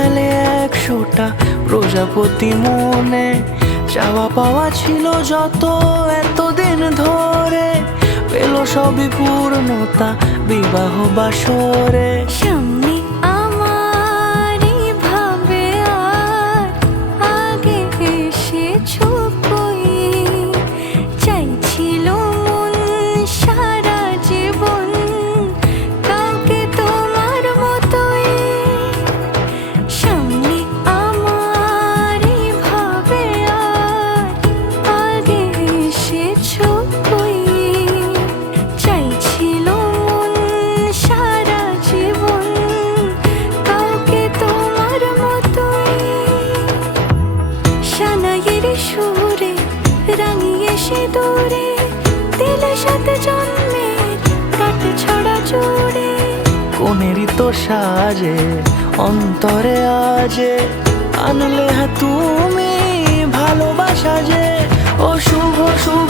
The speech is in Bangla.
মেলে 100টা প্রজাপতি মনে, চাওয়া পাওয়া ছিল যত এতদিন ধরে, পেল সবই পূর্ণতা বিবাহ বাসরে। সামনে আমারই ভাবে আর আগে এসেছো কই, চাইছিল মন সারা জীবন কাউকে তোমার মতোই। সামনে আমারই ভাবে আর আগে এসেছো কই, চাইছিল মন সারা জীবন কাউকে তোমার মতোই। সানাইয়ের সুরে রাঙিয়ে সিঁদুরে দিলে সাথে জন্মের কাট ছড়া জুড়ে। কোনেরই তো সাজে অন্তরে আজে আনলে তুমি ভালোবাসা যে। ও শুভ শুভ